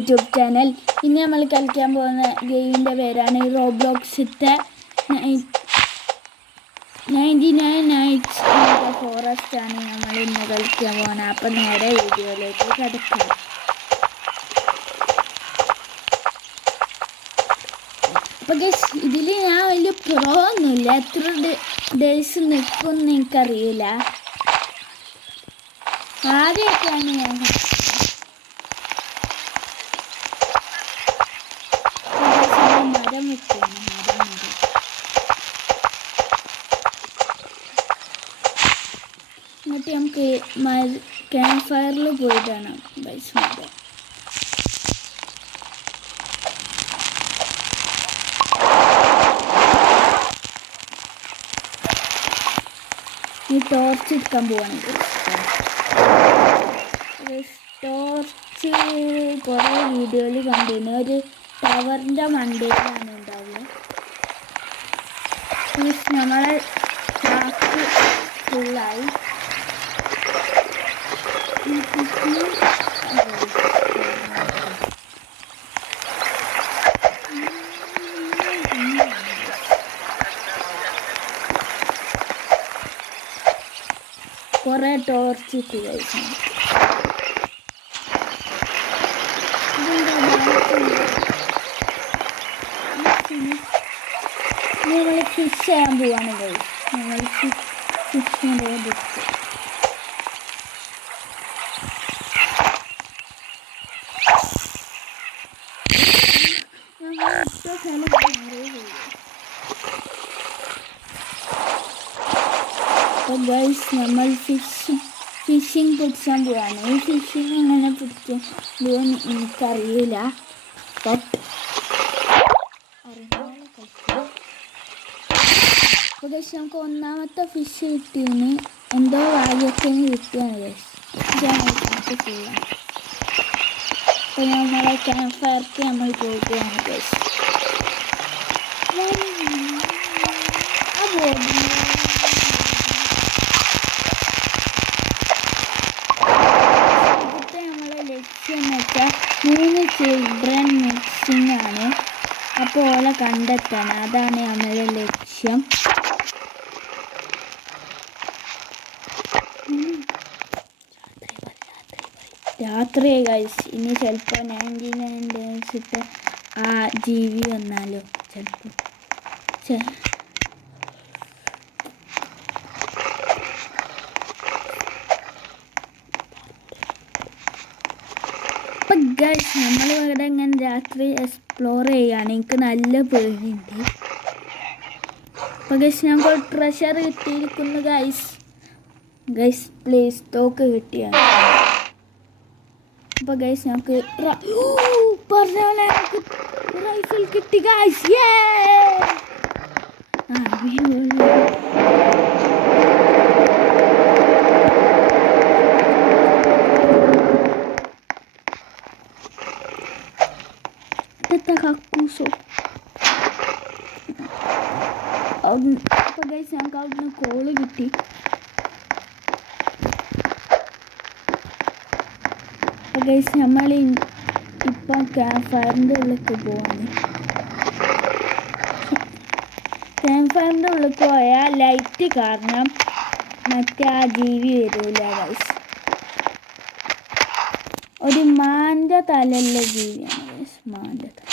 YouTube channel. ഇനി നമ്മൾ കളിക്കാൻ പോകുന്ന ഗെയിമിൻ്റെ പേരാണ് റോബ്ലോക്സിൻ്റെ 99 Nights in the Forest ആണ് നമ്മൾ ഇന്ന് കളിക്കാൻ പോകുന്നത്. അപ്പം നേരെ വീഡിയോയിലേക്ക് കിടക്കാം. അപ്പോൾ ഗയ്സ്, ഇതിൽ ഞാൻ വലിയ പ്രോ ഒന്നുമില്ല. എത്ര ഡേയ്സ് നിൽക്കുമെന്ന് എനിക്കറിയില്ല. ആദ്യമൊക്കെയാണ് ഞാൻ മരം വെക്കുകയാണ്. എന്നിട്ട് നമുക്ക് ക്യാമ്പ് ഫയറിൽ പോയിട്ടാണ് ഗയ്സ് മരം. ഈ ടോർച്ച് എടുക്കാൻ പോവാണ്. ടോർച്ച് കുറേ വീഡിയോയിൽ കണ്ടിരുന്നു. ഒരു ടവറിൻ്റെ മണ്ടയിലാണ് ഉണ്ടാവുക. നമ്മളെ ടാസ്ക് ഫുള്ളായി. കുറേ ടോർച്ച് ഇട്ട് കഴിച്ചു. നമ്മൾ ഫിഷ് ചെയ്യാൻ പോവാണ് ഗയ്സ്. നമ്മൾ ഫിഷിൻ്റെ ബുക്ക് അപ്പോൾ ഗയ്സ്, നമ്മൾ ഫിഷിങ് പിടിച്ചാൻ പോവാണ്. ഈ ഫിഷിങ് എങ്ങനെ പിടിക്കാൻ പോകുമെന്ന് എനിക്കറിയില്ല. ബട്ട് അപ്പോൾ ഗയ്സ്, നമുക്ക് ഒന്നാമത്തെ ഫിഷ് കിട്ടിയതിന് എന്തോ ഭാഗ്യത്തിന് കിട്ടിയാണ് ഗയ്സ്. ഇതാണ് ചെയ്യാം. അപ്പോൾ നമ്മളെ ക്യാമ്പ് ഫയർക്ക് നമ്മൾ പോവുകയാണ് ഗയ്സ്. എന്ന് വെച്ചാൽ 3 ചിൽഡ്രൻ മിക്സിംഗ് ആണ്. അപ്പോൾ ഓലെ കണ്ടെത്തണം. അതാണ് നമ്മളെ ലക്ഷ്യം. രാത്രി ഗയ്സ്. ഇനി ചിലപ്പോൾ 99 days ഇട്ട് ആ ജീവി വന്നാലോ ചിലപ്പോൾ. അപ്പം ഗയ്സ്, നമ്മളിവിടെ ഇങ്ങനെ രാത്രി എക്സ്പ്ലോർ ചെയ്യുകയാണ്. എനിക്ക് നല്ല പേടിയുണ്ട്. അപ്പം ഗയ്സ്, ഞങ്ങൾക്ക് ട്രഷർ കിട്ടിയിരിക്കുന്നു ഗയ്സ്. പ്ലീസ് തോക്ക് കിട്ടിയാണ്. അപ്പോൾ ഗയ്സ്, ഞങ്ങൾക്ക് പറഞ്ഞ റൈഫിൾ കിട്ടി ഗയ്സ്. കക്കൂസോ. അപ്പോൾ ഗയ്സ്, ഞങ്ങൾക്ക് അവിടുന്ന് കോള് കിട്ടി. അപ്പോൾ ഗയ്സ്, നമ്മൾ ഇപ്പം ക്യാമ്പ് ഫയറിൻ്റെ ഉള്ളിലേക്ക് പോവാണ്. ക്യാമ്പ് ഫയറിൻ്റെ ഉള്ളിലേക്ക് പോയാൽ ലൈറ്റ് കാരണം മറ്റേ ആ ജീവി വരില്ല ഗയ്സ്. ഒരു മാൻ്റെ തലയുള്ള ജീവിയാണ് ഗയ്സ്. മാൻ്റെ തല.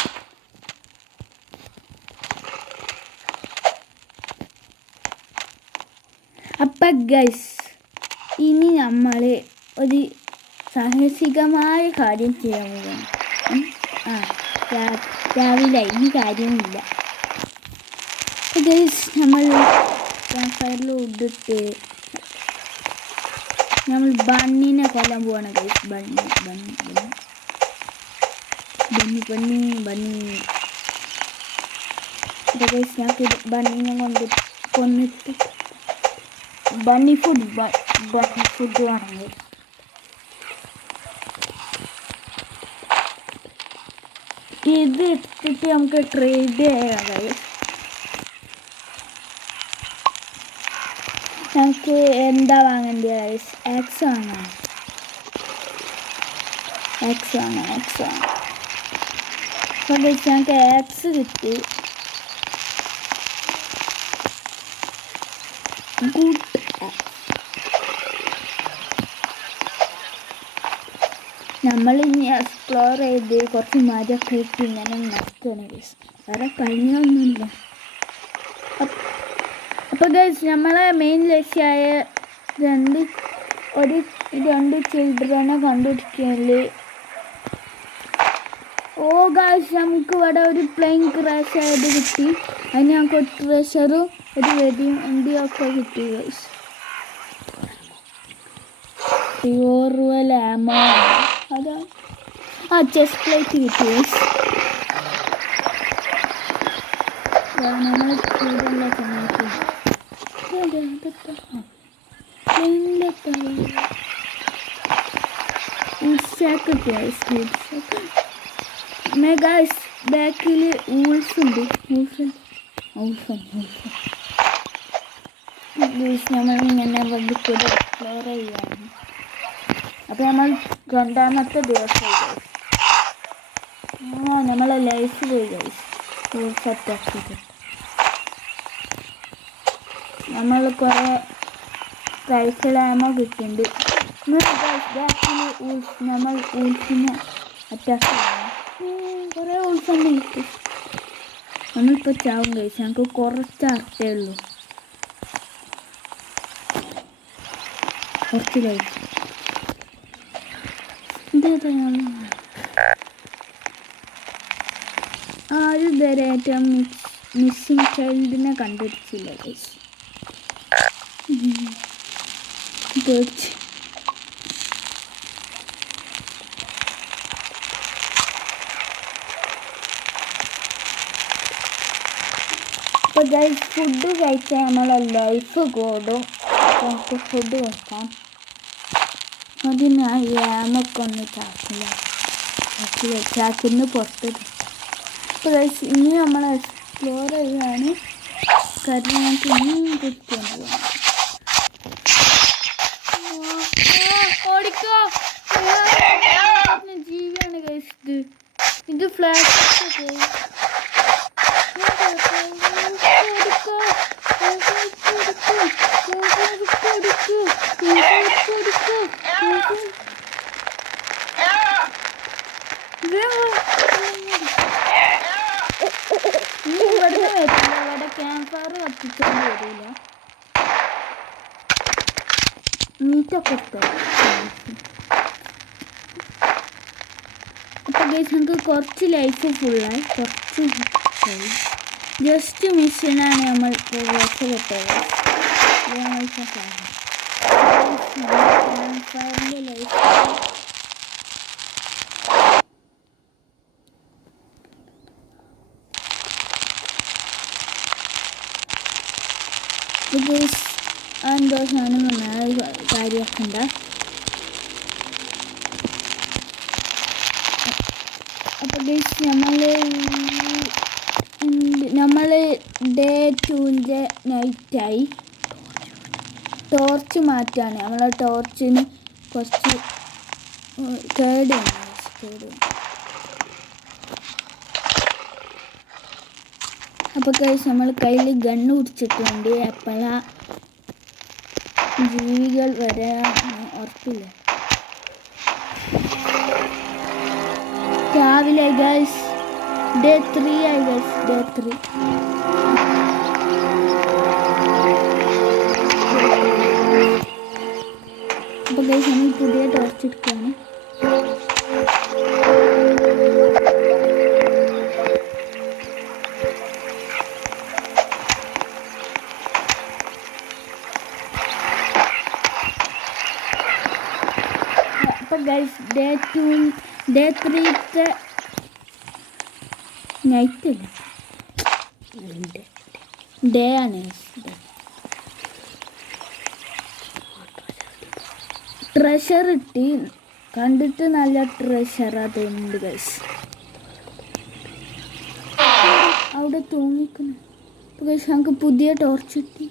അപ്പം ഗയ്സ്, ഇനി നമ്മൾ ഒരു സാഹസികമായ കാര്യം ചെയ്യാൻ പോകുന്നു. രാവിലെ ഇനി കാര്യമില്ല ഗയ്സ്. നമ്മൾ ക്യാമ്പ് ഫയറിൽ ഇട്ടിട്ട് നമ്മൾ ബണ്ണിനെ കൊല്ലാൻ പോവാണ് ഗയ്സ്. ബണ്ണി. ഗയ്സ്, ഞങ്ങൾക്ക് ബണ്ണിനെ കൊന്നിട്ട് ബണ്ണി ഫുഡ് വേണം. ഇത് ഇട്ടിട്ട് നമുക്ക് ട്രേഡ് ചെയ്യാം ഗയ്സ്. നമുക്ക് എന്താ വാങ്ങേണ്ടത് ഗയ്സ്? എക്സ് വാങ്ങാം. അപ്പം ഞങ്ങൾക്ക് ആക്സ് കിട്ടി. ഗുഡ്. നമ്മളിനി എക്സ്പ്ലോർ ചെയ്ത് കുറച്ച് മരമൊക്കെ ഇട്ട് ഇങ്ങനെ നടക്കുകയാണ് ഗൈസ്. വേറെ പണിയൊന്നുമില്ല. അപ്പോൾ ഗൈസ് നമ്മളെ മെയിൻ ലക്ഷ്യമായ രണ്ട് ചിൽഡ്രനെ കണ്ടുപിടിക്കല്. ഓ ഗൈസ് നമുക്ക് ഇവിടെ ഒരു പ്ലെയിൻ ക്രാഷ് ആയത് കിട്ടി. അതിന് ഞങ്ങൾക്ക് ഒരു ട്രഷറും ഒരു വണ്ടിയും ഒക്കെ കിട്ടി ഗൈസ്. പ്യൂർവൽ ആമോ അതാ ചെസ്റ്റ് പ്ലേറ്റ് കിട്ടി ഗൈസ്. നമ്മൾ കൂടുതലുള്ള സമയത്ത് ഗൈസ് ബാക്കിൽ ഊൾഫ് ഉണ്ട്. നമ്മളിങ്ങനെ വന്നിട്ട് എക്സ്പ്ലോർ ചെയ്യാണ്. അപ്പോൾ നമ്മൾ രണ്ടാമത്തെ ദിവസമായി. നമ്മളെ ലൈഫ് പോയി ഗൈസ്. സെറ്റാക്കി ചെയ്തിട്ട് നമ്മൾ കുറേ റൈഫിൾ ആമോ കിട്ടിയിട്ടുണ്ട്. നമ്മൾ ഊൾഫിനെ അറ്റാക്ക് ചെയ്യണം. കുറേ ഊൾഫന്നെ കിട്ടി. നമ്മളിപ്പോൾ ചാവും കഴിച്ചു. ഞങ്ങൾക്ക് കുറച്ച് അർത്ഥമേ ഉള്ളൂ. കുറച്ച് കഴിച്ചു. ആരും ഇതുവരെ ഏറ്റവും മിസ്സിംഗ് ചൈൽഡിനെ കണ്ടുപിടിച്ചില്ല ഗൈസ്. അപ്പോൾ ഗൈസ് ഫുഡ് കഴിച്ചാൽ നമ്മളെ ലൈഫ് കൂടും. നമുക്ക് ഫുഡ് കഴിക്കാം. അതിനായി ആമൊക്കെ ഒന്ന് ചാക്കിന്ന് പുറത്തിട്ട്. അപ്പോൾ ഗൈസ് ഇനി നമ്മൾ എക്സ്പ്ലോർ ചെയ്യുകയാണ്. കാരണം നമുക്ക് ഇനിയും കിട്ടുന്നത് ഓടിക്കോ. ജീവിയാണ് ഗൈസ്. ഇത് ഫ്ലാഷ് പോയി. ഇവിടുന്ന് വരില്ല. ഇവിടെ ക്യാമ്പ് ഫയർ കത്തിച്ചൊന്നും വരില്ല. മീറ്റൊക്കെ ഇട്ടോ. അപ്പോൾ ഗൈസ് നമുക്ക് കുറച്ച് ലൈഫ് ഫുള്ളായി. കുറച്ച് ജസ്റ്റ് മിഷനാണ് നമ്മൾ രക്ഷപ്പെട്ടത്. ക്യാമ്പ് ഫയറിൻ്റെ ലൈഫ് എന്തോ സാധനം വന്നാൽ കാര്യമാക്കണ്ട. അപ്പോൾ ഗൈസ് നമ്മൾ ഡേ 2 നൈറ്റായി. ടോർച്ച് മാറ്റാണ്. നമ്മളെ ടോർച്ചിന് കുറച്ച് കേടുണ്ട്. അപ്പോൾ ഗൈസ് നമ്മൾ കയ്യിൽ ഗണ്ണ് പിടിച്ചിട്ടുണ്ട്. എപ്പോഴാ ജീവികൾ വരാൻ ഉറപ്പില്ല. രാവിലെ ഗൈസ് ഡേ 3 ആയി ഗൈസ്. ഡേ 3 അപ്പോൾ ഗൈസ് നമ്മൾ പുതിയ ടോർച്ച് എടുക്കുകയാണ്. അപ്പോൾ ഗൈസ് ഡേ 3 നൈറ്റ് അല്ല, ഡേ ആണ്. ട്രഷർ ഇട്ടി കണ്ടിട്ട് നല്ല ട്രഷറാ തോന്നുന്നുണ്ട് ഗൈസ്. അവിടെ തൂങ്ങിക്കുന്നു. അപ്പോൾ ഗൈസ് ഞങ്ങൾക്ക് പുതിയ ടോർച്ച് കിട്ടി.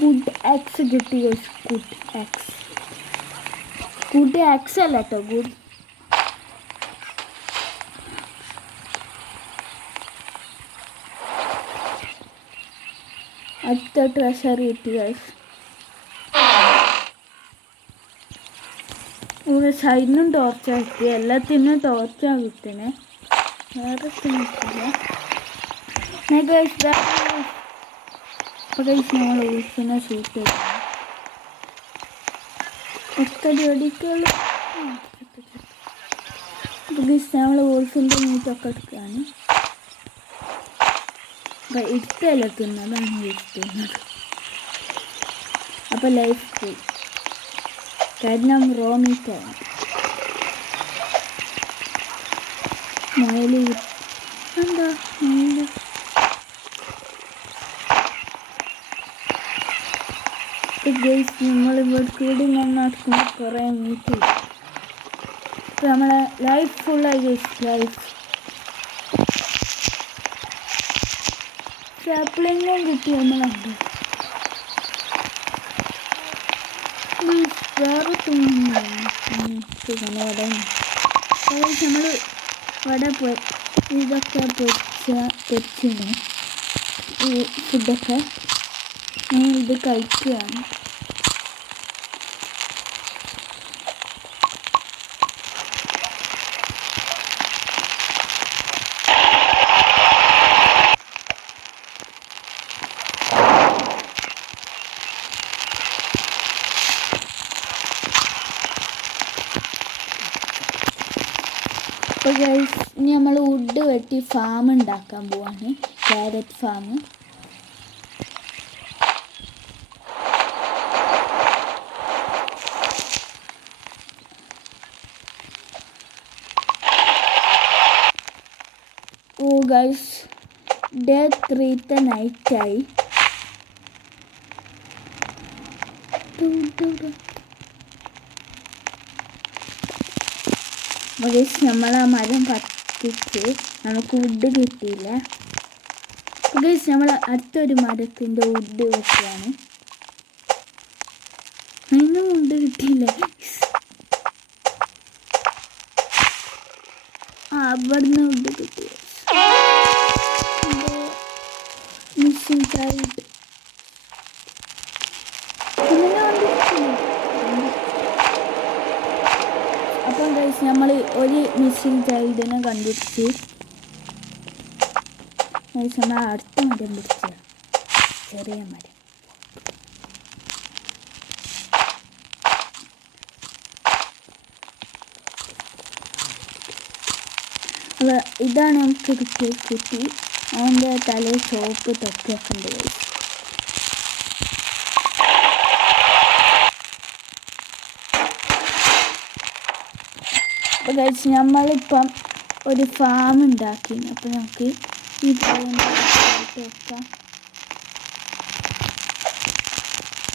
ഗുഡ് ആക്സ് കിട്ടി guys. Good axe. Scooty axe അല്ല കേട്ടോ, ഗുഡ്. അടുത്ത ട്രഷർ കിട്ടി ഗൈസ്. ഇവിടെ സൈഡിനും ടോർച്ചാ കിട്ടി, എല്ലാത്തിനും ടോർച്ചാ കിട്ടണേ, വേറെ കിട്ടില്ല. നമ്മൾ ഊസിനെ ഷൂട്ട് ചെയ്തു. ഒത്തടി അടിക്കുള്ളൂ. നമ്മൾ വോൾഫിൻ്റെ മീറ്റൊക്കെ എടുക്കുകയാണ്. ഇഷ്ടമല്ല തിന്നതാണ് ഇഷ്ടം. അപ്പോൾ ലൈഫ് പോയി, കാരണം റോ മീറ്റാണ്. മുയല് എന്താ മുയല് നമ്മളിവിടെ കൂടി നടക്കുമ്പോൾ കുറേ മീറ്റ് ചെയ്യും. ഇപ്പം നമ്മളെ ലൈഫ് ഫുള്ളായി ഗൈസ്. ലൈഫ് സാപ്ലിങ്ങും കിട്ടി നമ്മളുണ്ട്. വേറെ നമ്മൾ ഇവിടെ പോയി ഇതൊക്കെ പൊരിച്ചിന് ഈ ഫുഡൊക്കെ ഇത് കഴിക്കുകയാണ്. അപ്പോൾ ഗൈസ് ഇനി നമ്മൾ വുഡ് വെട്ടി ഫാം ഉണ്ടാക്കാൻ പോവാണ്, ക്യാരറ്റ് ഫാം. ഓ ഗൈസ് ഡേ 3 നൈറ്റായി. നമ്മളാ മരം കത്തിച്ച് നമുക്ക് വുഡ് കിട്ടിയില്ല. ഗൈസ് നമ്മൾ അടുത്തൊരു മരത്തിൻ്റെ വുഡ് വെക്കുകയാണ്. അതിന് വുഡ് കിട്ടിയില്ല. അവിടുന്ന് വുഡ് കിട്ടി. മിസ്സിംഗ് ചൈൽഡ് അപ്പം ഗൈസ് നമ്മൾ ഒരു മിസ്സിംഗ് ചൈൽഡിനെ കണ്ടുപിടിച്ച് ഗൈസ് നമ്മൾ അടുത്ത മരം പിടിച്ച ചെറിയ മരം. അപ്പോൾ ഇതാണ് നമുക്ക് കിട്ടിയ കുട്ടി. അവൻ്റെ തലയിൽ ചോപ്പ് തൊപ്പിയൊക്കെ ഉണ്ട് ഗൈസ്. അപ്പോൾ ഗൈസ് നമ്മളിപ്പം ഒരു ഫാം ഉണ്ടാക്കി. അപ്പോൾ നമുക്ക് ഈ വെക്കാം.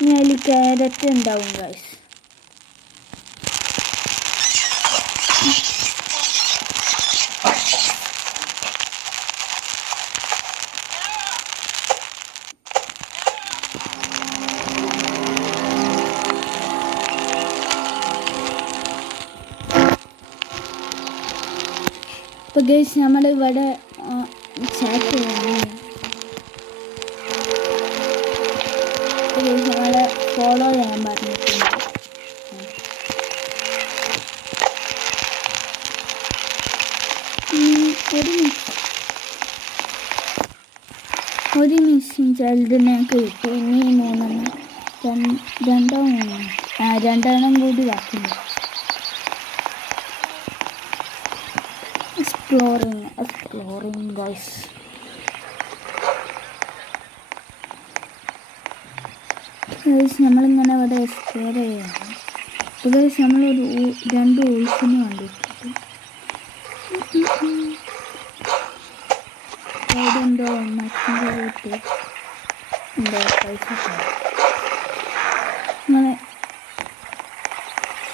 ഇനി അതിൽ ക്യാരറ്റ് ഉണ്ടാവും ഗൈസ്. അപ്പോൾ ഗൈസ് നമ്മളിവിടെ ചാറ്റ് നമ്മളെ ഫോളോ ചെയ്യാൻ പറഞ്ഞിട്ടുണ്ട്. ഒരു മിസ്സിംഗ് ചൈൽഡിനെ കിട്ടി. ഇനി 2 കൂടി ബാക്കിയുണ്ട്. exploring guys. നമ്മളിങ്ങനെ ഇവിടെ എക്സ്പ്ലോർ ചെയ്യണം. അപ്പോൾ ഗൈസ് നമ്മളൊരു 2 വോൾസിന് കണ്ടിട്ടുണ്ട്. അവിടെന്തോ മറ്റിൻ്റെ വീട്ടിൽ എന്തോ പൈസ അങ്ങനെ.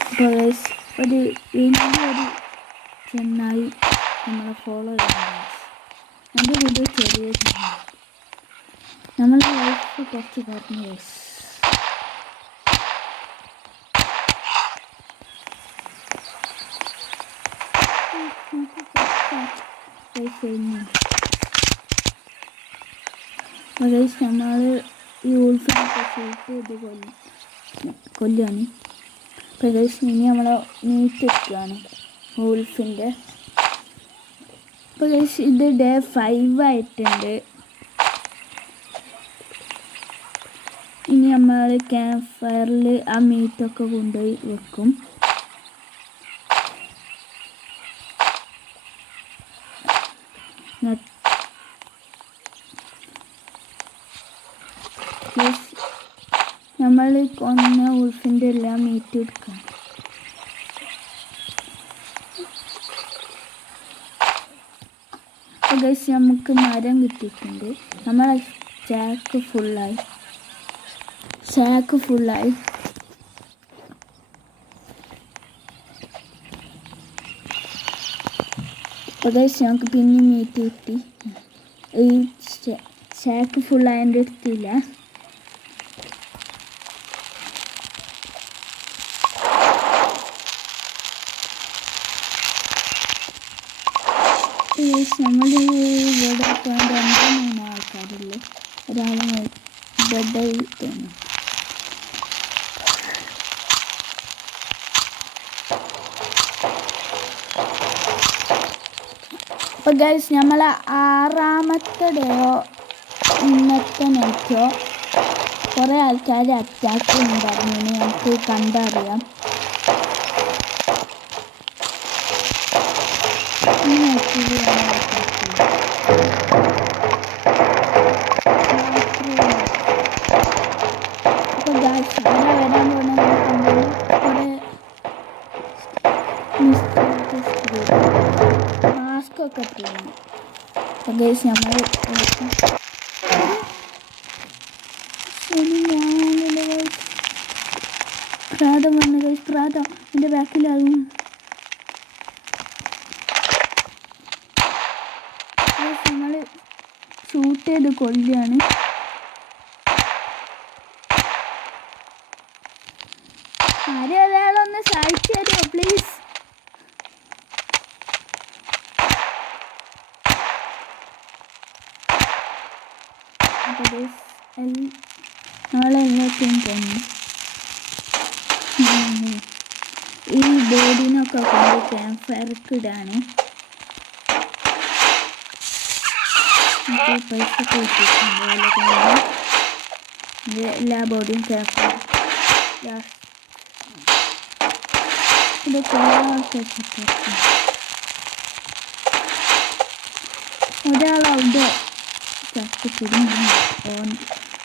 അപ്പോൾ ഗൈസ് ഒരു ചെന്നായി നമ്മളെ ഫോളോ ചെയ്യുന്നത്. എൻ്റെ വീഡിയോ ചെറിയ ചെന്നായി. നമ്മളെ ലൈഫ് കുറച്ച് കുറഞ്ഞു ഗൈസ്. ചെയ്യുന്നുണ്ട്. നമ്മൾ ഈ വോൾഫിനൊക്കെ ഷൂട്ട് ചെയ്ത് കൊല്ലുകയാണ്. ഇനി നമ്മൾ മീറ്റ് വെക്കുകയാണ് വോൾഫിൻ്റെ. ഇത് ഡേ 5 ആയിട്ടുണ്ട്. ഇനി നമ്മൾ ക്യാമ്പ് ഫയറിൽ ആ മീറ്റൊക്കെ കൊണ്ടുപോയി വെക്കും. നമ്മൾ കൊന്ന വോൾഫിൻ്റെ എല്ലാം മീറ്റ് എടുക്കാം. ഗൈസ് നമുക്ക് മരം കിട്ടിയിട്ടുണ്ട്. നമ്മളെ ചാക്ക് ഫുള്ളായി. അപ്പോൾ ഗൈസ് ഞങ്ങൾക്ക് പിന്നെ മീറ്റ് കിട്ടി. ഈ ചാക്ക് ഫുള്ളായതിൻ്റെ എടുത്തില്ല. നമ്മൾ ഇവിടെ 2-3 ആൾക്കാരില്ലേ, ഒരാളെ ബെഡായി തോന്നും. അപ്പോൾ ഗൈസ് നമ്മൾ 6ാമത്തെ ഡേയോ ഇന്നത്തെ നൈറ്റോ കുറേ ആൾക്കാർ അറ്റാക്ക് ഉണ്ടായിരുന്നു. നമുക്ക് കണ്ടറിയാം. മാസ്കൊക്കെ പോകുന്നു. നമ്മൾ പ്രാതം വന്ന് പ്രാതം എൻ്റെ ബാക്കിലാകും. നമ്മൾ ഷൂട്ട് ചെയ്ത് കൊല്ലുകയാണ്. ആരും ഒരാളൊന്ന് സഹായിച്ചു തരുമോ പ്ലീസ്? നമ്മളെല്ലാத்தைയും തോന്നുന്നു. ഈ ബോർഡിനൊക്കെ കൊണ്ട് ക്യാമ്പ് ഫയർക്ക് ഇടാണ്. പൈസ കിട്ടിയിട്ടുണ്ട്. എല്ലാ ബോർഡിയും ക്യാമ്പ് ഫയർ ഇതൊക്കെ ഒരാളവിടെ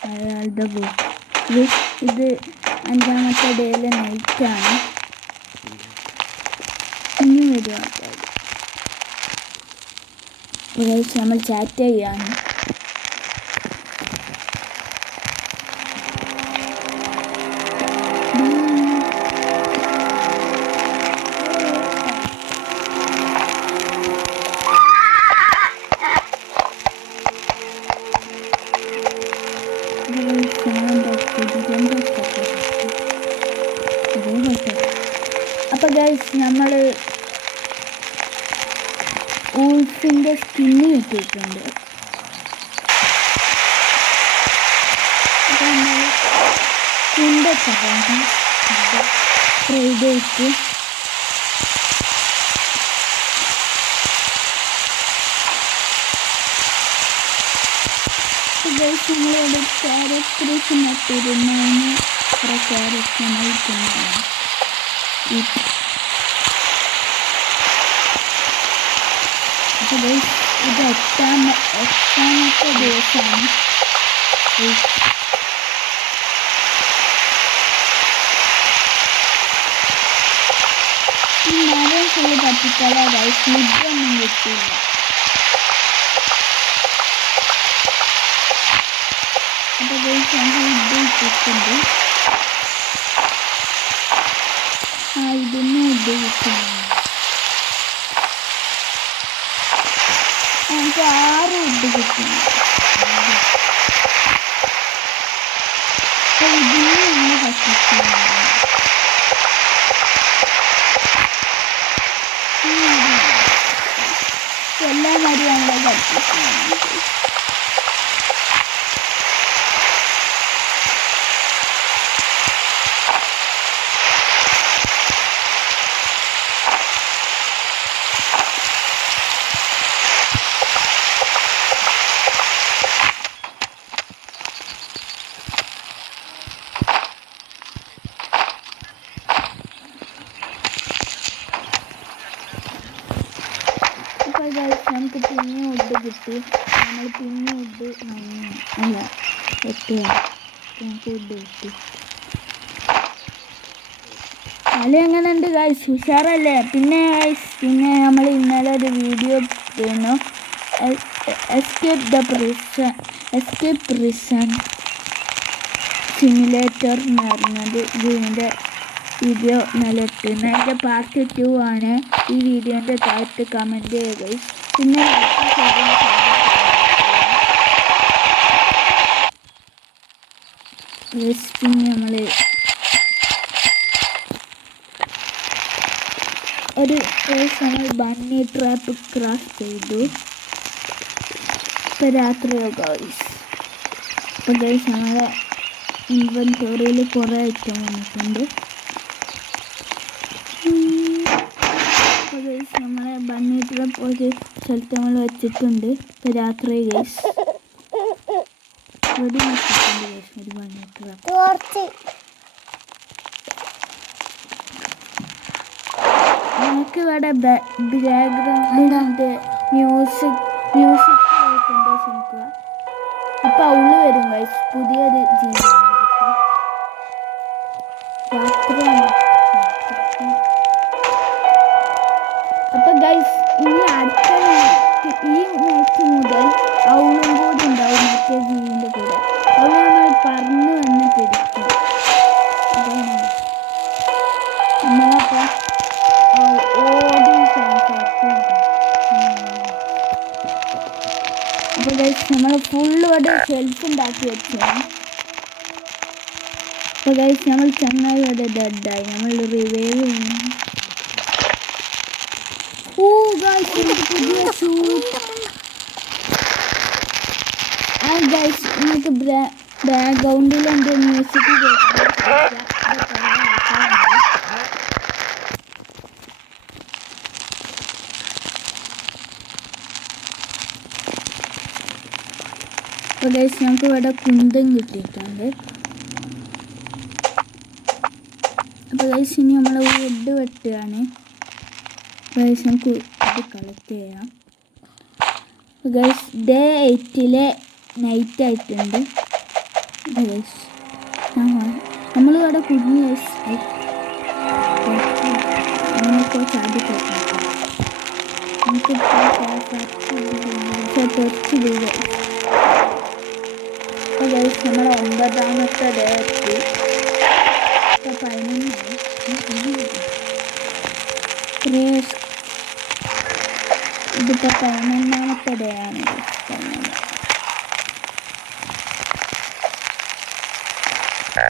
അയാളുടെ ബോട്ട്. ഇത് 5ാമത്തെ ഡേയിലെ നൈറ്റാണ്. ഇനി വരും ആൾക്കാർ. നമ്മൾ ചാറ്റ് ചെയ്യാണ്. അപ്പോൾ ഗൈസ് നമ്മൾ വോൾഫിൻ്റെ സ്കിന്ന് കിട്ടിയിട്ടുണ്ട്. അപ്പോൾ നമ്മൾ സ്കിൻ്റെ ട്രേഡ് ചെയ്തിട്ട് ഗൈസ് നമ്മളിവിടെ ക്യാരക്ടേഴ്സ് നട്ടിരുന്നതിന് കുറേ ക്യാരക്ടർ നയിക്കുന്നതാണ്. അപ്പോൾ ഗൈസ് ഇത് 8ാമത്തെ ദിവസമാണ്. ഈ മരം ഫുള്ള് പറ്റിച്ചാൽ ഗൈസ് ലിഡൊന്നും കിട്ടില്ല. അപ്പോൾ ഗൈസ് ഞങ്ങൾ ഇത് കിട്ടുന്നുണ്ട്. ഇതിന് ഇത് കിട്ടുന്നു. എനിക്ക് 6 ഇത് കിട്ടുന്നു. അപ്പോൾ ഇതിന് നമ്മൾ പറ്റിക്കുന്നു. എല്ലാ മരമാണ് നമുക്ക് പിന്നെ വുഡ് കിട്ടി. നമ്മൾ പിന്നെ വുഡ് അല്ല വെട്ടുക. നമുക്ക് വുഡ് കിട്ടി. കളി എങ്ങനെ ഉണ്ട് ഗൈസ്? ഉഷാറല്ലേ? പിന്നെ നമ്മൾ ഇന്നലെ ഒരു വീഡിയോ ഇട്ടിരുന്നു, എസ്കേപ്പ് പ്രിസൺ സിമുലേറ്റർ എന്ന് പറഞ്ഞത്. ഇതിൻ്റെ വീഡിയോ ഇന്നലെ ഇട്ടിരുന്നു. അതിൻ്റെ പാർട്ട് 2 ആണ്. ഈ വീഡിയോൻ്റെ താഴത്ത് കമൻറ്റ് ചെയ്യുക ഗൈസ്. പിന്നെ നമ്മൾ ഒരു നമ്മൾ ബണ്ണി ട്രാപ്പ് ക്രാഫ്റ്റ് ചെയ്തു. ഇപ്പോൾ രാത്രിയോ ഗൈസ്. ഇപ്പോൾ ഗൈസ് നമ്മളെ ഇൻവെൻറ്ററിയിൽ കുറേ ഐറ്റം വന്നിട്ടുണ്ട്. അപ്പോൾ ഗൈസ് നമ്മളെ ബണ്ണി ട്രാപ്പ് ഒരു സ്ഥലത്ത് നമ്മൾ വെച്ചിട്ടുണ്ട്. ഇപ്പോൾ രാത്രി ഗൈസ് ഒരു വെച്ചിട്ടുണ്ട് ഗൈസ്, ഒരു ബണ്ണി ട്രാപ്പ്. നമുക്ക് ഇവിടെ ബാക്ക്ഗ്രൗണ്ടിൻ്റെ മ്യൂസിക് കേൾക്കുമ്പോൾ ശ്രമിക്കുക. ഇപ്പം അവള് വരും ഗൈസ്, പുതിയൊരു ജീവിതം. അപ്പം ഗൈസ് ഇനി അടുത്ത ഈ നൈറ്റ് മുതൽ അവളും കൂടി ഉണ്ടാവും മറ്റേ ജീവിൻ്റെ കൂടെ. അവളെ നമ്മൾ പറഞ്ഞു വന്ന് പിടിക്കും. നമ്മളപ്പോൾ അപ്പോൾ ഗൈസ് നമ്മൾ ഫുള്ള് ഇവിടെ ഷെൽഫ് ഉണ്ടാക്കി വെച്ചാണ്. അപ്പോൾ ഗൈസ് നമ്മൾ ചങ്ങായി ഇവിടെ ഡെഡായി. നമ്മൾ റിവൈവ് ചെയ്യുന്നു. ഓ ഗൈസ് പുതിയ ഷൂട്ട്. ആ ഗൈസ് നിങ്ങൾക്ക് ബാക്ക്ഗ്രൗണ്ടിൽ എൻ്റെ മ്യൂസിക് കേൾക്കാം. അപ്പോൾ ഗൈസ് നമുക്ക് ഇവിടെ കുന്തം കിട്ടിയിട്ടുണ്ട്. അപ്പോൾ ഗൈസ് ഇനി നമ്മൾ വുഡ് വെട്ടുകയാണ്. ഗൈസ് നമുക്ക് ഇത് കളക്ട് ചെയ്യാം. അപ്പോൾ ഗൈസ് ഡേ 8 നൈറ്റ് ആയിട്ടുണ്ട് ഗൈസ്. നമ്മളിവിടെ കുഞ്ഞ് ഗൈസ് അങ്ങനെയൊക്കെ ചാടിക്കോട്ടെ. നമുക്ക് കുറച്ച് ദൂരം. അപ്പോൾ ഗൈസ് നമ്മൾ 9ാമത്തെ ഡേ എത്തി. ഇപ്പോൾ 11 ഇതിപ്പോൾ 11ാമത്തെ ഡേ ആണ്.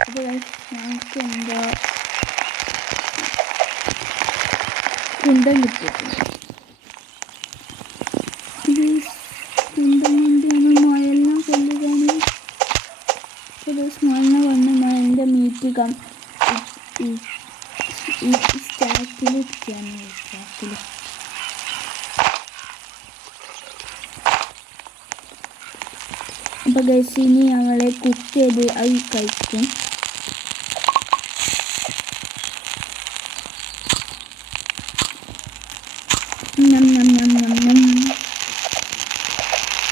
അപ്പോൾ ഞങ്ങൾക്ക് എന്താ കുന്തം കിട്ടിയിട്ടുണ്ട്. കുന്തം കൊണ്ട് നമ്മൾ മുയലിനെ കൊല്ലുകയാണ്. മുയലിനെ വന്ന് മുയലിൻ്റെ മീറ്റ് ഈ സ്റ്റാക്കിൽ ഇരിക്കുകയാണ്. സ്റ്റാക്കിൽ അപ്പോൾ ഗൈസ് ഇനി ഞങ്ങളെ കുക്ക് ചെയ്ത് അത് കഴിക്കും.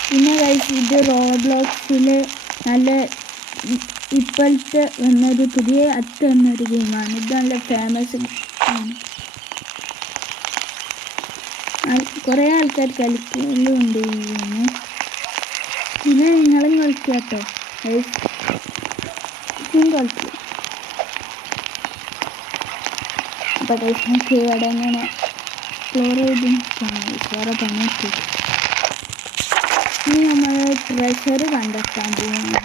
പിന്നെ ഗൈസ് ഇത് റോബ്ലോക്സിൽ നല്ല ഇപ്പോഴത്തെ വന്നൊരു പുതിയ വന്നൊരു ഗെയിമാണ്. ഇത് നല്ല ഫേമസ് ആണ്. കുറേ ആൾക്കാർ കളിക്കുന്നുണ്ട് ഈ ഗെയിം. പിന്നെ നിങ്ങളും കളിക്കുക കേട്ടോ. ഇതും കളിക്കും. അപ്പോൾ ഗൈസ് നമുക്ക് ഇവിടെ ഇങ്ങനെ എക്സ്പ്ലോർ ചെയ്ത് വേറെ പണിയിട്ട് ഇനി നമ്മൾ ട്രഷർ കണ്ടെത്താൻ പോകുന്നു.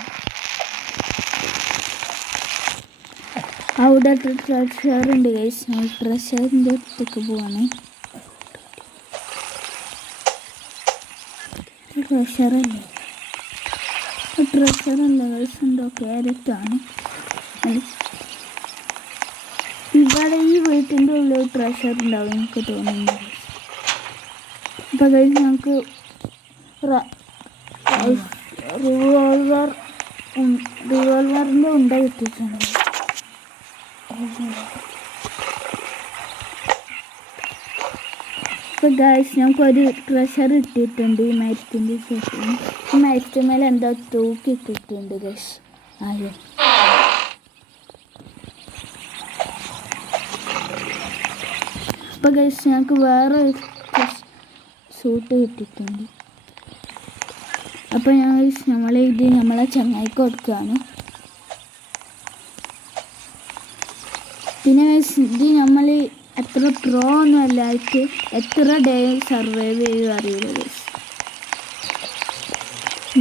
അവിടെ ട്രഷറുണ്ട് ഗൈസ്. നമ്മൾ ട്രഷറിൻ്റെ അടുത്തേക്ക് പോവാണ്. ട്രഷറല്ലേ ഗൈസ് എന്തോ ക്യാരറ്റാണ്. ഇവിടെ ഈ വീട്ടിൻ്റെ ഉള്ളിൽ ട്രഷർ ഉണ്ടാവും എനിക്ക് തോന്നുന്നു. അപ്പോൾ ഗൈസ് ഞങ്ങൾക്ക് റിവോൾവറിൻ്റെ ഉണ്ട കിട്ടിയിട്ടുണ്ട്. അപ്പോൾ ഗൈസ് ഞങ്ങൾക്കൊരു ട്രഷർ ഇട്ടിട്ടുണ്ട് ഈ മരത്തിൻ്റെ ശേഷം. ഈ മരത്തിന്മേൽ എന്തോ തൂക്കിയിട്ടിട്ടുണ്ട് ഗൈസ് ആദ്യം. അപ്പോൾ ഗൈസ് ഞങ്ങൾക്ക് വേറെ സൂട്ട് കിട്ടിയിട്ടുണ്ട്. അപ്പോൾ ഇത് നമ്മളെ ചങ്ങായിക്ക് കൊടുക്കുകയാണ്. പിന്നെ ഇത് നമ്മൾ എത്ര പ്രോ ഒന്നും അല്ലായിട്ട് എത്ര ഡേ സർവൈവ് ചെയ്യും അറിയില്ല.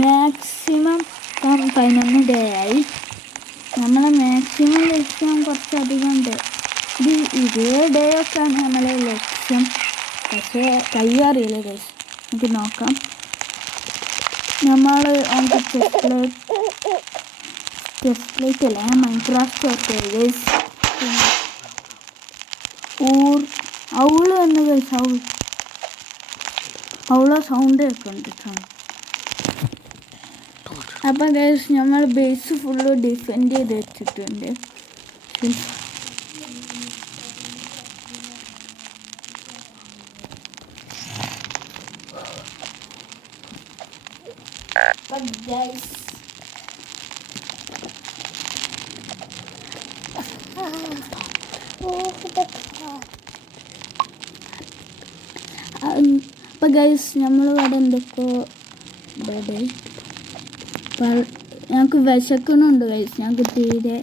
മാക്സിമം 11 ഡേ ആയി. നമ്മളെ മാക്സിമം ലക്ഷ്യം കുറച്ചധികം ഉണ്ട്. ഇത് 20 ഡേ ഒക്കെയാണ് നമ്മളെ ലക്ഷ്യം. പക്ഷേ കഴിയും അറിയില്ല ഗൈസ്. നമുക്ക് നോക്കാം. നമ്മൾ ചെസ്റ്റ് പ്ലേറ്റ് അല്ല മൈൻക്രാഫ്റ്റ് ഒക്കെ ഗൈസ്. അവള് തന്നെ ഗൈസ് അവളെ സൗണ്ട് കേൾക്കുന്നുണ്ട്. അപ്പം ഗൈസ് നമ്മൾ ബേസ് ഫുള്ള് ഡിഫെൻഡ് ചെയ്ത് വെച്ചിട്ടുണ്ട്. അപ്പം ഗൈസ് നമ്മളിവിടെ എന്തൊക്കെയോ ഞങ്ങൾക്ക് വിശക്കണുണ്ട് ഗൈസ്. ഞങ്ങൾക്ക് തീരെ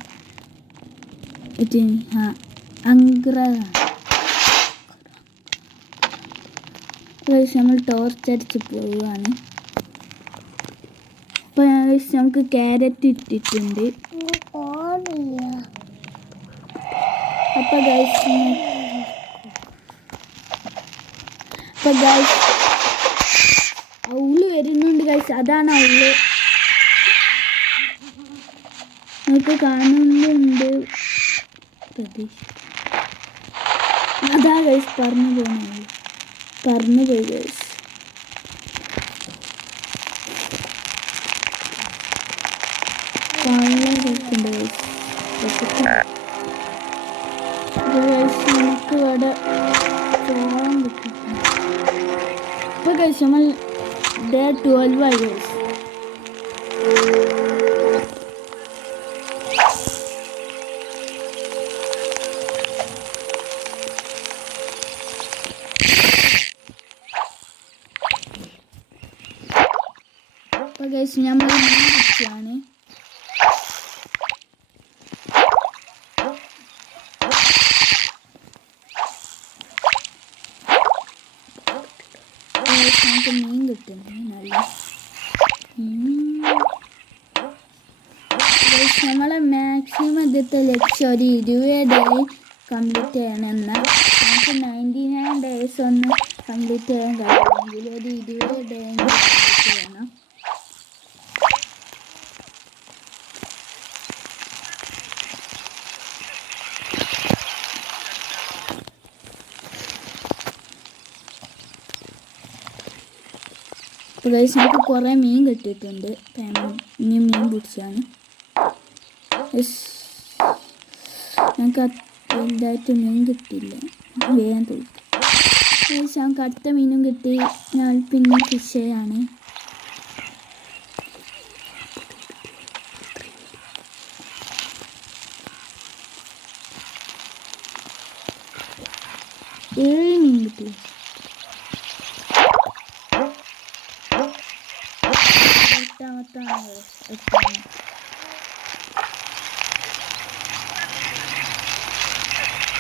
ഗൈസ് നമ്മൾ ടോർച്ച് അടിച്ച് പോവുകയാണ്. അപ്പോൾ ഗൈസ് നമുക്ക് ക്യാരറ്റ് ഇട്ടിട്ടുണ്ട്. അപ്പോൾ ഗൈസ് അവള് വരുന്നുണ്ട് ഗൈസ്. അതാണ് അവള് നമുക്ക് കാണുന്നുണ്ട്. അതാ ഗൈസ് പറന്നു പോയി ഗൈസ്. നമുക്ക് ഇവിടെ പോകാൻ പറ്റും. ഇപ്പോൾ ഗൈസ് നമ്മൾ ഡേ 12 ആയി ഗൈസ്. അപ്പോൾ ഗൈസ് നമ്മൾ ആണ്. നമുക്ക് മീൻ കിട്ടുന്നു നല്ല. നമ്മളെ മാക്സിമം ഇന്നത്തെ ലക്ഷ്യം ഒരു 20 ഡേ കംപ്ലീറ്റ് ചെയ്യണമെന്നാൽ നമുക്ക് 99 ഡേയ്സ് ഒന്ന് കംപ്ലീറ്റ് ചെയ്യാൻ കഴിയുമെങ്കിൽ ഒരു 20 ഡേ കംപ്ലീറ്റ് ചെയ്യണം. അപ്പോൾ ഗൈസ് നമുക്ക് കുറേ മീൻ കിട്ടിയിട്ടുണ്ട്. ഇനി മീൻ പിടിച്ചാണ്. ഞങ്ങൾക്ക് വലുതായിട്ട് മീൻ കിട്ടിയില്ല. വേഗം തോന്നി ഗൈസ്. ഞങ്ങൾക്ക് അടുത്ത മീനും കിട്ടി. ഞാൻ പിന്നെ ഫിഷ് ചെയ്യാണ്. മീൻ കിട്ടി.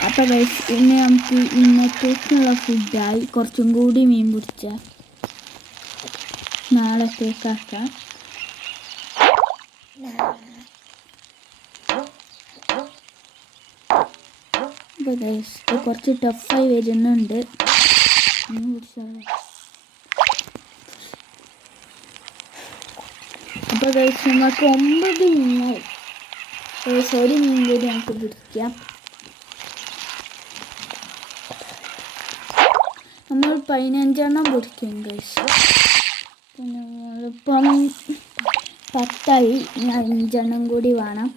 അപ്പോൾ ഗൈസ് ഇന്ന് നമുക്ക് ഇന്നത്തേക്കുള്ള ഫുഡായി. കുറച്ചും കൂടി മീൻ പിടിച്ചാൽ നാളത്തേക്കാക്കാം. അപ്പോൾ ഗൈസ് കുറച്ച് ടഫായി വരുന്നുണ്ട്. മീൻ പിടിച്ചാൽ അപ്പോൾ കഴിച്ച് നമുക്ക് 9 മീനായി. ഒരു മീൻ കൂടി നമുക്ക് പിടിക്കാം. നമ്മൾ 15 പിടിക്കും കഴിച്ച്. പിന്നെ നമ്മളിപ്പം 10 5 കൂടി വേണം.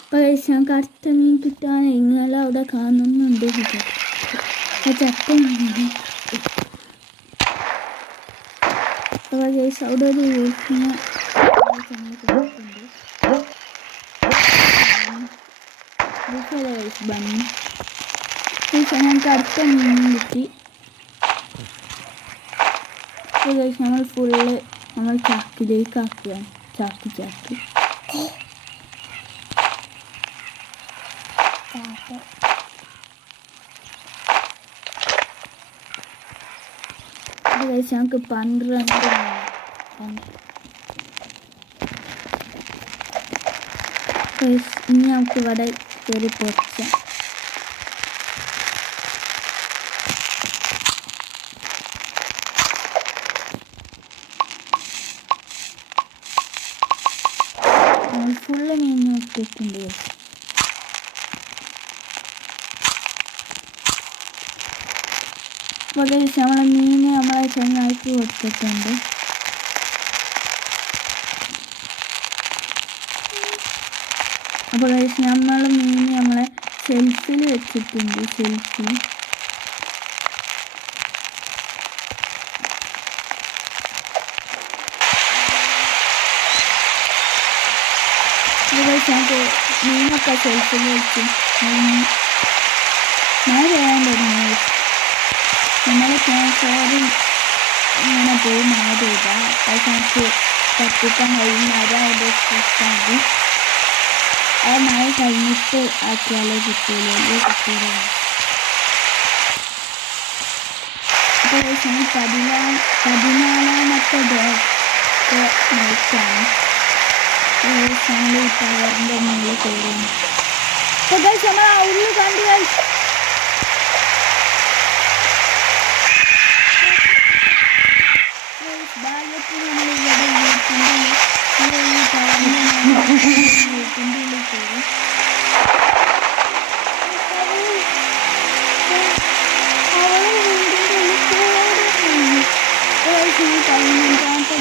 അപ്പോൾ കഴിച്ച് ഞങ്ങൾക്ക് അടുത്ത മീൻ കിട്ടാൻ ഇങ്ങനെ അവിടെ കാണുന്നുണ്ട്. ചട്ട മീൻ. അപ്പോൾ കഴിച്ച് അവിടെ ഒരു വീട്ടിന് ബണ്ണി ഞങ്ങൾക്ക് അടുത്ത മീൻ കിട്ടി. നമ്മൾ ഫുള്ള് നമ്മൾ ചാക്കിലേക്ക് ആക്കുകയാണ്. ചാക്കി അത് കഴിച്ച് ഞങ്ങൾക്ക് 12 ഇനി നമുക്ക് ഇവിടെ കയറി പൊറിക്കാം. ഫുള്ള് മീൻ നോക്കിയിട്ടുണ്ട്. അപ്പോൾ നമ്മളെ മീൻ നമ്മളെ ചെങ്ങായിക്ക് കൊടുത്തിട്ടുണ്ട്. അപ്പോൾ നമ്മൾ മീൻ നമ്മളെ ഷെൽഫിൽ വെച്ചിട്ടുണ്ട്. ഷെൽഫിൽ മീനൊക്കെ ഷെൽഫിൽ വെച്ച് മഴ പെയ്യാൻ തുടങ്ങി. നമ്മൾ ക്യാൻസറും ഇങ്ങനെ പോയി മഴ പെയ്താൽ അത് നമുക്ക് കത്തിക്കാൻ കഴിയും. മഴ അവിടെ ഇഷ്ടമാണ്. ആ മഴ കഴിഞ്ഞിട്ട് ആക്കിയാലേ കിട്ടുള്ളൂ. അപ്പോൾ 14ാമത്തെ നൈറ്റാണ്. ടവറിൻ്റെ മുകളിൽ കയറുന്നു. അപ്പോൾ ഗൈസ് നമ്മൾ ആ ഉള്ളു കണ്ടു. ഗൈസ് ഭാഗ്യത്തിന് നമ്മളിവിടെ വീട്ടിൻ്റെ ടവറിൻ്റെ വീട്ടിൻ്റെ ഉള്ളിൽ കയറും. അവളെ വീടിൻ്റെ ഉള്ളിൽ 15ാമത്തെ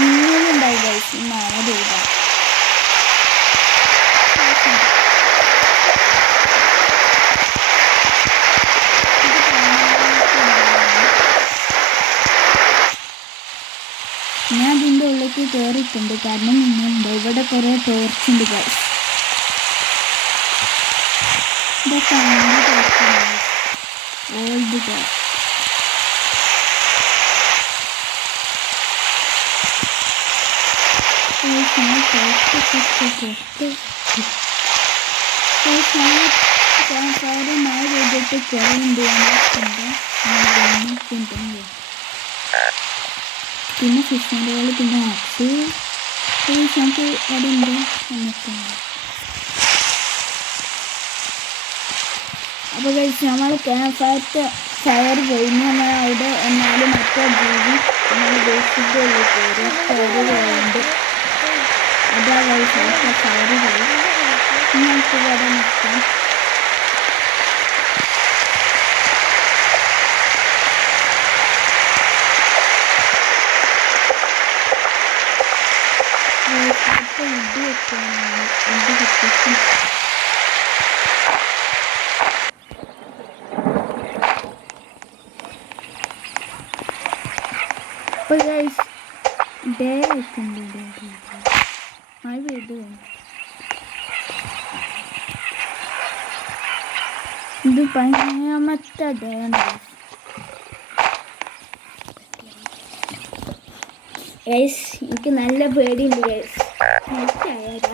മീനുണ്ടായി ഗൈസ്. മഴ പെയ്ത ഞാൻ അതിൻ്റെ ഉള്ളിലേക്ക് കയറിയിട്ടുണ്ട്. കാരണം മീനുണ്ട്. ഇവിടെ കുറേ ടോർച്ചുണ്ട് ഗൈസ്. ഇതൊക്കെ ടോർച്ചുണ്ട്. Old torch. മഴ ചെയ്തിട്ട് കുറവുണ്ട്. പിന്നെ ഫിഷിൻ്റെ പോലെ പിന്നെ ആപ്പ് നമുക്ക് അവിടെ ഉണ്ട്. അപ്പോൾ കഴിച്ച് നമ്മൾ ഫയർ കഴിഞ്ഞ് നമ്മൾ അവിടെ എന്നാലും മറ്റേ ജീവി നമ്മൾ വേസ്റ്റിൻ്റെ ഉള്ളിൽ കയറും. കയറുകയുണ്ട്. അതാ കഴിച്ച് ഫയർ കഴിഞ്ഞ് നമുക്ക് ഇവിടെ നിൽക്കാം. ഇടി വെക്കാനാണ് ഇടി കിട്ടും. അപ്പോൾ ഗൈസ് ഡേ ആയിട്ടുണ്ട്. മഴ പെയ്ത് ഇത് 15ാമത്തെ ഡേ ഉണ്ട്. ഗൈസ് എനിക്ക് നല്ല പേടിയുണ്ട് ഗൈസ്. നൈറ്റായാൽ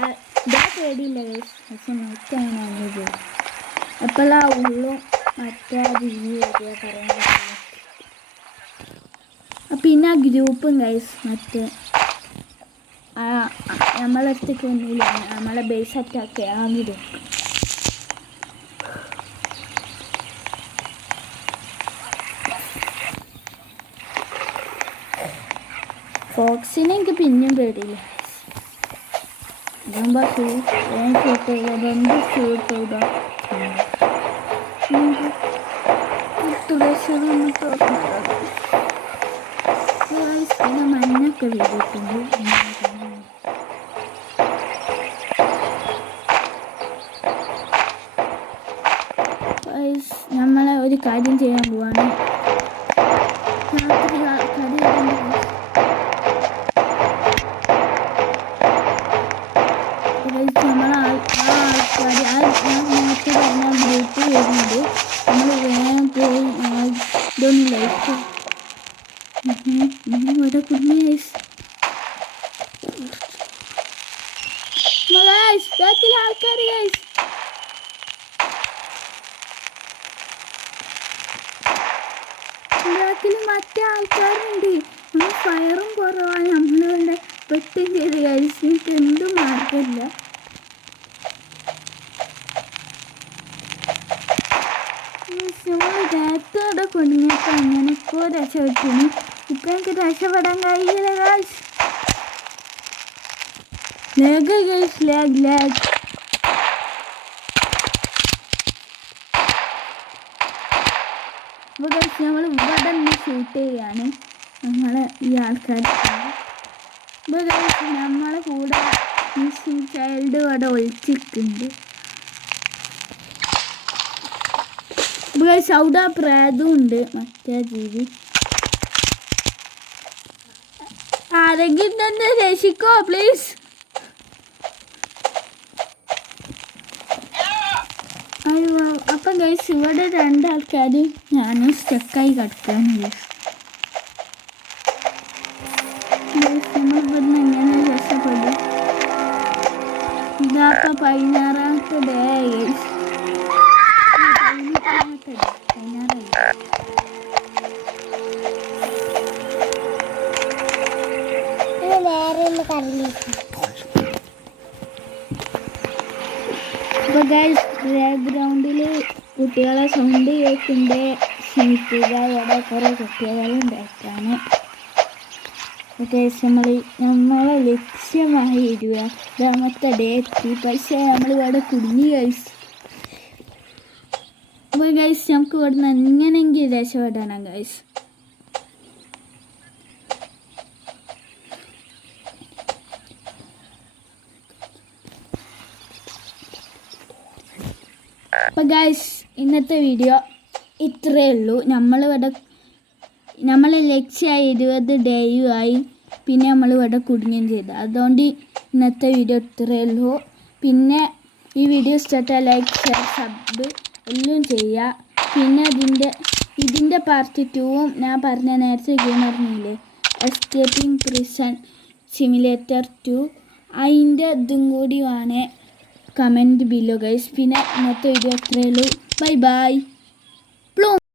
പേടിയില്ല ഗൈസ്. പക്ഷെ നൈറ്റാണ് നല്ല പേടി. എപ്പോഴാ ഉള്ളു മറ്റേ രീതി വരിക പറയാൻ പറ്റില്ല. പിന്നെ ഗ്രൂപ്പും ഗൈസ് മറ്റേ നമ്മളെ അടുത്തേക്ക് വന്നില്ല, നമ്മളെ ബേസ് അറ്റാക്ക് ആ ഗ്രൂപ്പ്. ഫോക്സിനെ എനിക്ക് പിന്നെയും പേടിയില്ല. മഞ്ഞൊക്കെ വീടിട്ടുണ്ട്. നമ്മളെ ഒരു കാര്യം ചെയ്യാൻ പോവാണ്. രാത്രി നമ്മളെ ആൾക്കാർ നേരത്തെ പറഞ്ഞ ഗ്രൂപ്പ് വരുന്നുണ്ട്. നമ്മൾ വേഗം പോയി ഇതൊന്നും ലൈക്ക് ഇവിടെ കുഞ്ഞി ആൾക്കാർ ഗൈസ്. മറ്റേ ആൾക്കാരുണ്ട്. ഫയറും കുറവാണ്. നമ്മളിവിടെ പെട്ടും ചെയ്ത് ഗൈസ്. എനിക്ക് എന്തും മാർഗമില്ല. രാത്രിയോടെ കൊണ്ടുവന്നിട്ട് അങ്ങനെയൊക്കെ രക്ഷപ്പെട്ടിന്. ഇപ്പം എനിക്ക് രക്ഷപ്പെടാൻ കഴിയില്ല ഗൈസ്. Lag guys, lag. അപ്പോൾ ഗൈസ് നമ്മൾ ഇവിടെ നിന്ന് ഷൂട്ട് ചെയ്യുകയാണ് നമ്മളെ ഈ ആൾക്കാർ. അപ്പോൾ ഗൈസ് നമ്മളെ കൂടെ മിസ്സിംഗ് ചൈൽഡ് ഇവിടെ ഒളിച്ചിട്ടുണ്ട്. അപ്പോൾ ഗൈസ് അവിടെ പ്രേതവും ഉണ്ട്, മറ്റേ ജീവി. ആരെങ്കിലും തന്നെ രക്ഷിക്കോ പ്ലീസ്. അപ്പം ഗൈസ് ഇവിടെ രണ്ടാൾക്കാർ ഞാനും സ്റ്റക്കായി കിടക്കുകയാണ്. നമ്മൾ ഇവിടുന്ന് എങ്ങനെ രക്ഷപ്പെടും? ഇതാക്ക 16ാമത്തെ ഡേ ഗൈസ്. അപ്പോൾ ഗൈസ് ബാക്ക്ഗ്രൗണ്ടിൽ കുട്ടികളെ സൗണ്ട് കേൾക്കുന്നുണ്ട്. ക്ഷമിക്കുക, ഇവിടെ കുറേ കുട്ടികളുണ്ടായിട്ടാണ്. നമ്മളെ ലക്ഷ്യമായി 20ാമത്തെ ഡേ എത്തി. പക്ഷേ നമ്മളിവിടെ കുടുങ്ങി ഗൈസ്. അപ്പോൾ ഗൈസ് നമുക്ക് ഇവിടെ നിന്ന് എങ്ങനെയെങ്കിലും രക്ഷപ്പെടണം ഗൈസ്. അപ്പോൾ ഗൈസ് ഇന്നത്തെ വീഡിയോ ഇത്രയേ ഉള്ളൂ. നമ്മളെ ലക്ഷ്യമായി 20 ഡേയുമായി. പിന്നെ നമ്മളിവിടെ കുടുങ്ങുകയും ചെയ്തു. അതുകൊണ്ട് ഇന്നത്തെ വീഡിയോ ഇത്രയേ ഉള്ളൂ. പിന്നെ ഈ വീഡിയോ ഇഷ്ടപ്പെട്ടാൽ ലൈക്ക്, ഷെയർ, സബ് എല്ലാം ചെയ്യുക. പിന്നെ ഇതിൻ്റെ പാർട്ട് 2ഉം ഞാൻ പറഞ്ഞ നേരത്തെ ഗെയിം അറിഞ്ഞില്ലേ, എസ്കേപ്പിംഗ് പ്രിസൺ സിമുലേറ്റർ 2, അതിൻ്റെ ഇതും കൂടിയാണ് കമൻറ്റ് ബിലോ ഗൈസ്. പിന്നെ ഇന്നത്തെ വീഡിയോ അത്രയേ ഉള്ളൂ. Bye bye.